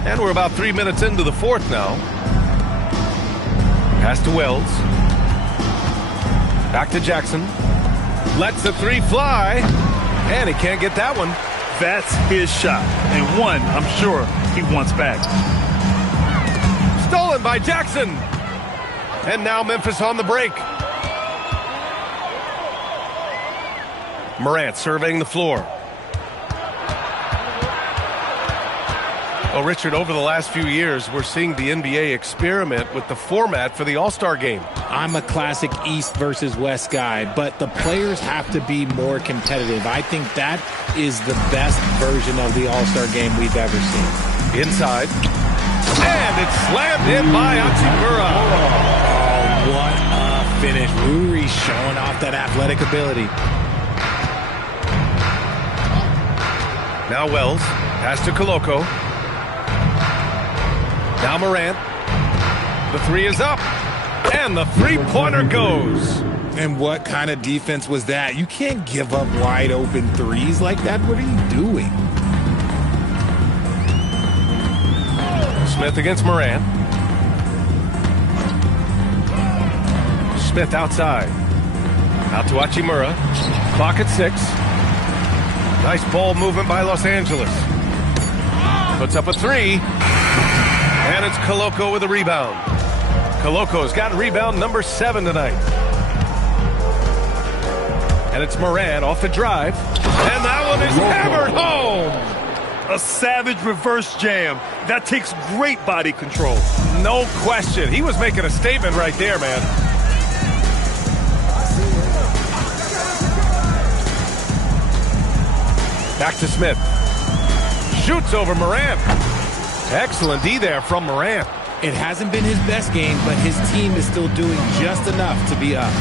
And we're about 3 minutes into the fourth now. Pass to Wells. Back to Jackson. Lets the three fly. And he can't get that one. That's his shot. And one, I'm sure, he wants back. Stolen by Jackson. And now Memphis on the break. Morant surveying the floor. Well, Richard, over the last few years, we're seeing the NBA experiment with the format for the All-Star game. I'm a classic East versus West guy, but the players have to be more competitive. I think that is the best version of the All-Star game we've ever seen. Inside. And it's slammed in by Hachimura. Oh, what a finish. Uri showing off that athletic ability. Now Wells. Pass to Koloko. Now Morant. The three is up. And the three-pointer goes. And what kind of defense was that? You can't give up wide open threes like that. What are you doing? Smith against Morant. Smith outside. Out to Hachimura. Clock at 6. Nice ball movement by Los Angeles. Puts up a three. And it's Koloko with a rebound. Koloko's got rebound number 7 tonight. And it's Morant off the drive. And that one is hammered home. A savage reverse jam. That takes great body control. No question. He was making a statement right there, man. Back to Smith. Shoots over Morant. Excellent D there from Morant. It hasn't been his best game, but his team is still doing just enough to be up.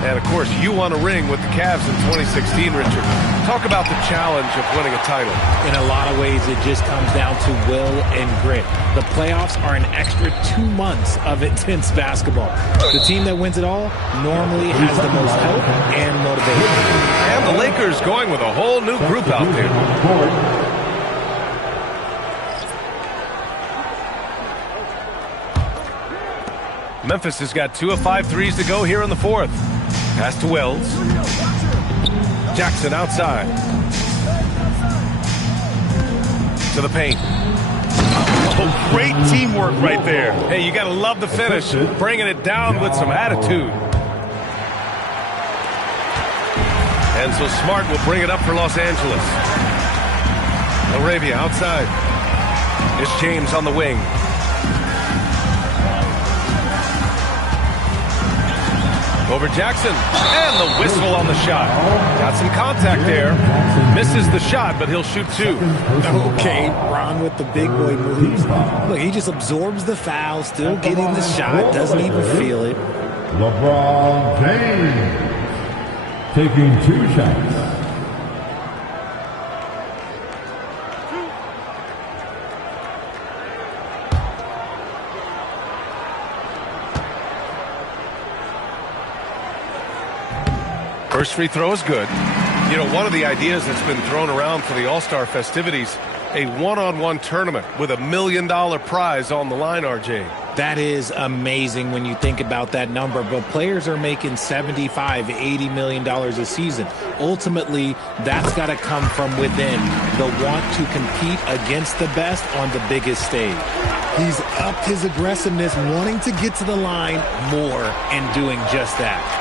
And, of course, you won a ring with the Cavs in 2016, Richard. Talk about the challenge of winning a title. In a lot of ways, it just comes down to will and grit. The playoffs are an extra 2 months of intense basketball. The team that wins it all normally has the most hope and motivation. And the Lakers going with a whole new group out there. Memphis has got 2 of 5 threes to go here in the fourth. Pass to Wells. Jackson outside. To the paint. Oh, great teamwork right there. Hey, you got to love the finish. Bringing it down with some attitude. And so Smart will bring it up for Los Angeles. Arabia outside. It's James on the wing. Over Jackson. And the whistle on the shot. Got some contact there. Misses the shot, but he'll shoot 2. Okay, Ron with the big boy moves. Look, he just absorbs the foul, still getting the shot, doesn't even feel it. LeBron James taking 2 shots. First free throw is good. You know, one of the ideas that's been thrown around for the All-Star festivities, a one-on-one tournament with $1 million prize on the line, RJ. That is amazing when you think about that number, but players are making $75–80 million a season. Ultimately, that's got to come from within, the want to compete against the best on the biggest stage. He's upped his aggressiveness, wanting to get to the line more and doing just that.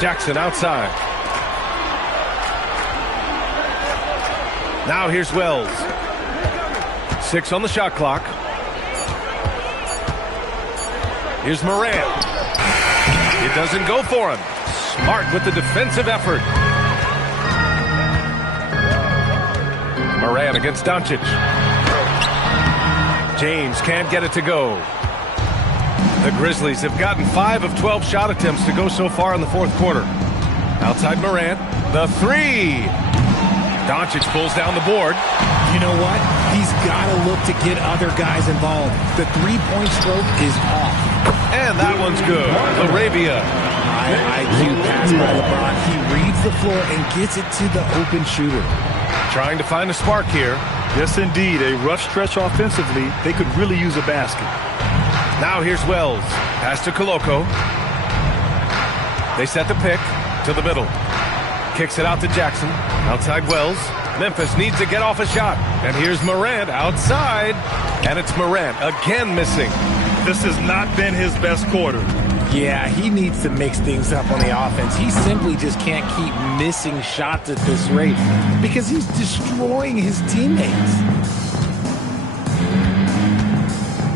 Jackson outside. Now here's Wells. 6 on the shot clock. Here's Morant. It doesn't go for him. Smart with the defensive effort. Morant against Doncic. James can't get it to go. The Grizzlies have gotten 5 of 12 shot attempts to go so far in the fourth quarter. Outside Morant, the 3. Doncic pulls down the board. You know what? He's got to look to get other guys involved. The three-point stroke is off. And that one's good. Arabia. High IQ pass by LeBron. He reads the floor and gets it to the open shooter. Trying to find a spark here. Yes, indeed. A rough stretch offensively. They could really use a basket. Now here's Wells. Pass to Koloko. They set the pick to the middle. Kicks it out to Jackson. Outside Wells. Memphis needs to get off a shot. And here's Morant outside. And it's Morant again missing. This has not been his best quarter. Yeah, he needs to mix things up on the offense. He simply just can't keep missing shots at this rate because he's destroying his teammates.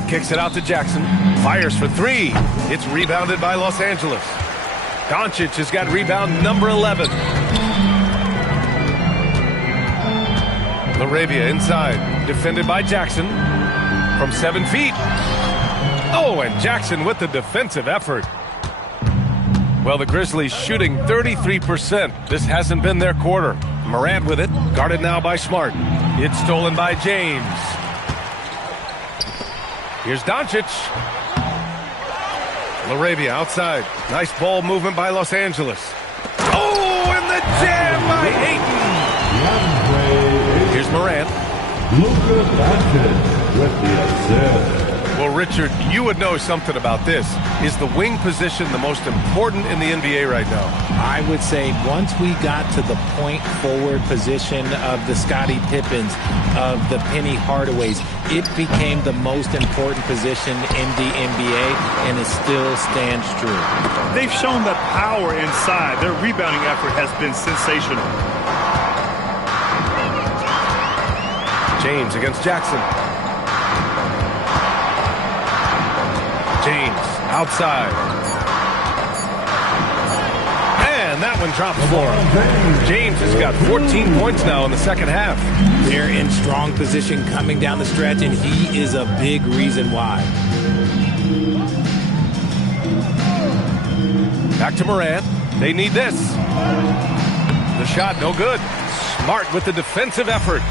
Kicks it out to Jackson. Fires for 3. It's rebounded by Los Angeles. Doncic has got rebound number 11. Arabia inside. Defended by Jackson. From 7 feet. Oh, and Jackson with the defensive effort. Well, the Grizzlies shooting 33%. This hasn't been their quarter. Morant with it. Guarded now by Smart. It's stolen by James. Here's Doncic. Arabia outside. Nice ball movement by Los Angeles. Oh, and the jam by Ayton. Here's Morant. Luka Doncic with the assist. Well, Richard, you would know something about this. Is the wing position the most important in the NBA right now? I would say once we got to the point forward position of the Scottie Pippens, of the Penny Hardaways, it became the most important position in the NBA, and it still stands true. They've shown the power inside. Their rebounding effort has been sensational. James against Jackson. James outside. And that one dropped for him. James has got 14 points now in the second half. They're in strong position coming down the stretch, and he is a big reason why. Back to Morant. They need this. The shot no good. Smart with the defensive effort.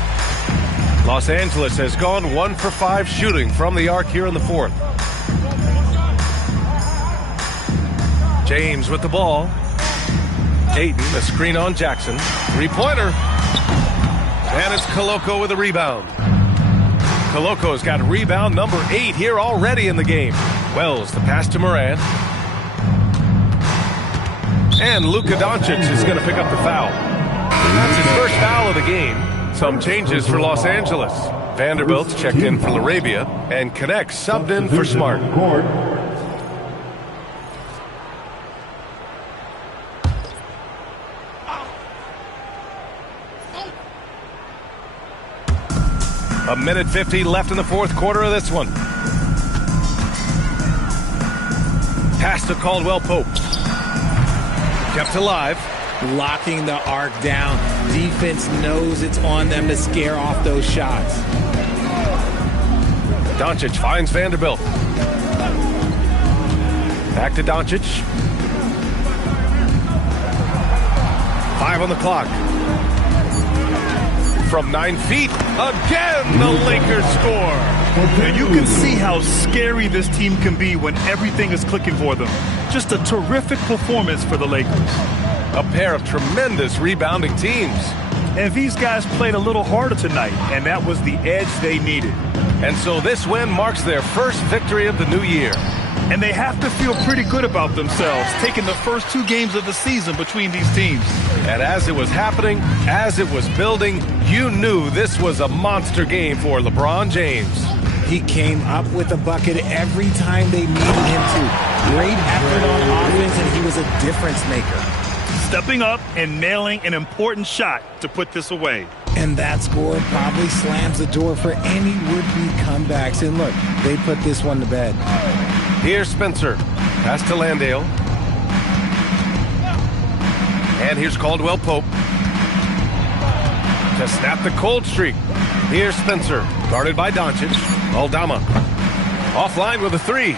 Los Angeles has gone 1 for 5 shooting from the arc here in the fourth. James with the ball. Ayton, a screen on Jackson. Three-pointer. And it's Koloko with a rebound. Koloko's got rebound number 8 here already in the game. Wells, the pass to Morant. And Luka Doncic is going to pick up the foul. That's his first foul of the game. Some changes for Los Angeles. Vanderbilt's checked in for Larabia, and Kunad subbed in for Smart. A minute 50 left in the fourth quarter of this one. Pass to Caldwell Pope. Kept alive. Locking the arc down. Defense knows it's on them to scare off those shots. Doncic finds Vanderbilt. Back to Doncic. 5 on the clock. From 9 feet, again the Lakers score. And you can see how scary this team can be when everything is clicking for them. Just a terrific performance for the Lakers. A pair of tremendous rebounding teams. And these guys played a little harder tonight, and that was the edge they needed. And so this win marks their first victory of the new year. And they have to feel pretty good about themselves, taking the first 2 games of the season between these teams. And as it was happening, as it was building, you knew this was a monster game for LeBron James. He came up with a bucket every time they needed him to. Great effort on offense, and he was a difference maker. Stepping up and nailing an important shot to put this away. And that score probably slams the door for any would-be comebacks. And look, they put this one to bed. Here's Spencer. Pass to Landale. And here's Caldwell Pope. To snap the cold streak. Here's Spencer. Guarded by Doncic. Aldama. Offline with a 3.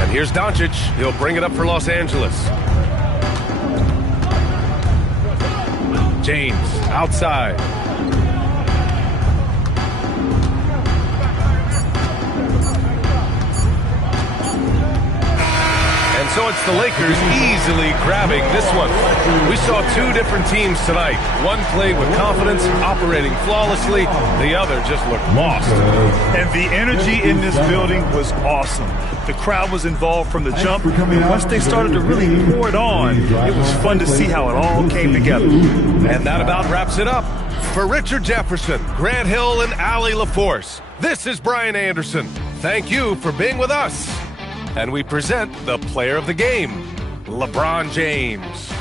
And here's Doncic. He'll bring it up for Los Angeles. James outside. And so it's the Lakers easily grabbing this one. We saw 2 different teams tonight. One played with confidence, operating flawlessly. The other just looked lost. And the energy in this building was awesome. The crowd was involved from the jump. And once they started to really pour it on, it was fun to see how it all came together. And that about wraps it up. For Richard Jefferson, Grant Hill, and Allie LaForce, this is Brian Anderson. Thank you for being with us. And we present the player of the game, LeBron James.